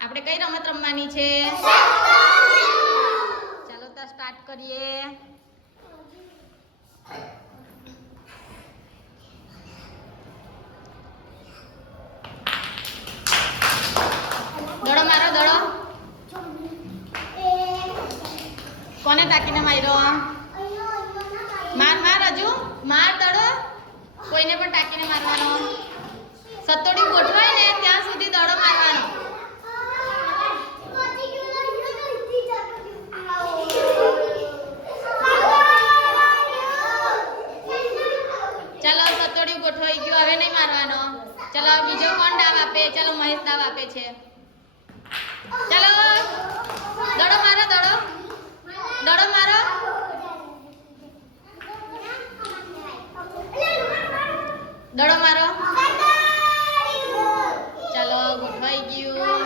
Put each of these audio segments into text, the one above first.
આપણે કઈ રમત રમવાની છે? ચાલો તો સ્ટાર્ટ કરીએ. દડો મારો, દડો. કોને તાકીને માર્યો માર માર, હજુ? માર, દડો. કોઈને પણ ટાંકીને મારવાનો. સતોડી ગોઠવાય ને ત્યાં સુધી દડો મારવાનો ચાલો સતોડી ગોઠવાઈ ગયું હવે નહીં મારવાનો ચાલો બીજો કોણ દાવ આપે? ચાલો મહેશ દાવ આપે છે. ચાલો. દડો મારો, દડો. દડો મારો. દડો મારો. ચાલો, ગોઠવાઈ ગયું.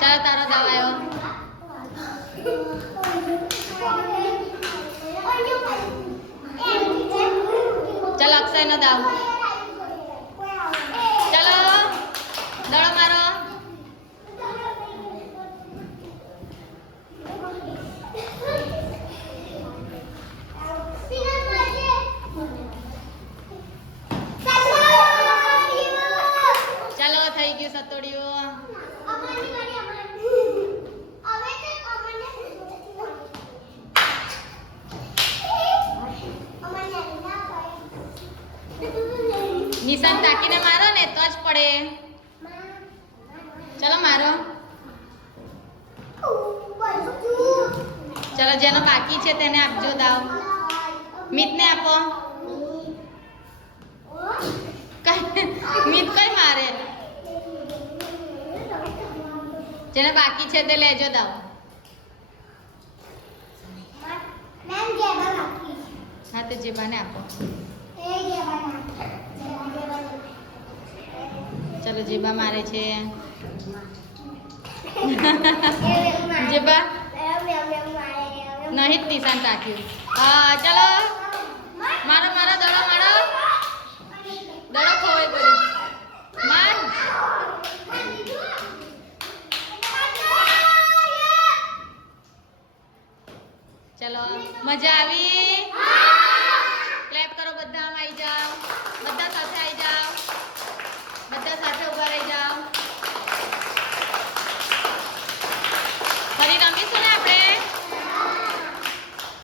ચાલો, તારો દાવ આવ્યો. અક્ષયનો દાવ. ચલો દડો મારો. ચાલો થઈ ગયું સતોડિયું. નિશાન તાકીને મારો ને તો જ પડે. ચાલો મારો. ચાલો જેનો બાકી છે તેને આપજો દાવ. મિતને આપો. મિત કઈ મારે? જેને બાકી છે તે લેજો દાવ. હા, તે જેબાને આપો. ચલો જીબા મારે છે. જીબા નહીં જ નિશાન રાખ્યું હા ચલો. મારો મારો દડો મારો. દડો ખોવાઈ ગયો. ચલો મજા આવી?